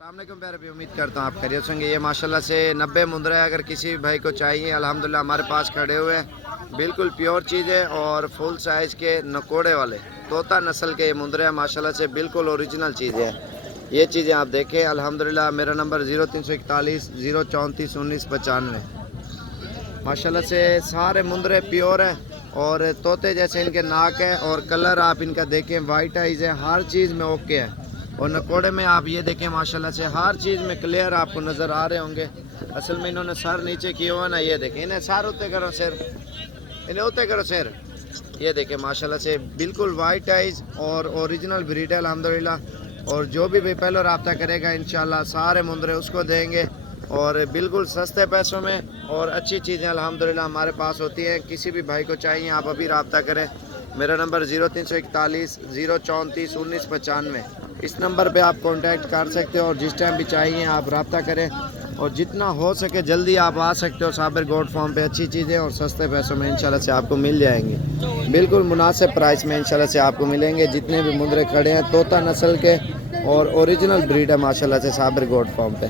अस्सलाम वालेकुम प्यारे भी, उम्मीद करता हूँ आप खैरियत से होंगे। ये माशाल्लाह से 90 मुंदरे है, अगर किसी भाई को चाहिए अल्हम्दुलिल्लाह हमारे पास खड़े हुए हैं। बिल्कुल प्योर चीज़ है और फुल साइज़ के नकोड़े वाले तोता नस्ल के ये मुंदरे हैं माशाल्लाह से, बिल्कुल ओरिजिनल चीज़ें हैं। ये चीज़ें आप देखें अल्हम्दुलिल्लाह। मेरा नंबर 0341 034 1995। माशाल्लाह से सारे मुंदरे प्योर है और तोते जैसे इनके नाक है और कलर आप इनका देखें, वाइट आइज़ है, हर चीज़ में ओके है। और नकोड़े में आप ये देखें माशाल्लाह से हर चीज़ में क्लियर आपको नज़र आ रहे होंगे। असल में इन्होंने सर नीचे किया हुआ ना, ये देखें, इन्हें सर होते करो सिर, इन्हें होते करो सिर। ये देखें माशाल्लाह से बिल्कुल वाइट आइज़ और ओरिजिनल ब्रीड है अल्हम्दुलिल्लाह। और जो भी पहले रब्ता करेगा इंशाल्लाह सारे मुंदरे उसको देंगे और बिल्कुल सस्ते पैसों में और अच्छी चीज़ें अल्हम्दुलिल्लाह हमारे पास होती हैं। किसी भी भाई को चाहिए आप अभी रब्ता करें। मेरा नंबर 0341 034 1995। इस नंबर पे आप कांटेक्ट कर सकते हो और जिस टाइम भी चाहिए आप रब्ता करें और जितना हो सके जल्दी आप आ सकते हो। साबिर गोट फार्म पे अच्छी चीज़ें और सस्ते पैसों में इंशाल्लाह से आपको मिल जाएंगी, बिल्कुल मुनासिब प्राइस में इंशाल्लाह से आपको मिलेंगे। जितने भी मुंदरे खड़े हैं तोता नस्ल के और ओरिजिनल ब्रीड है माशाल्लाह से साबिर गोट फार्म पे।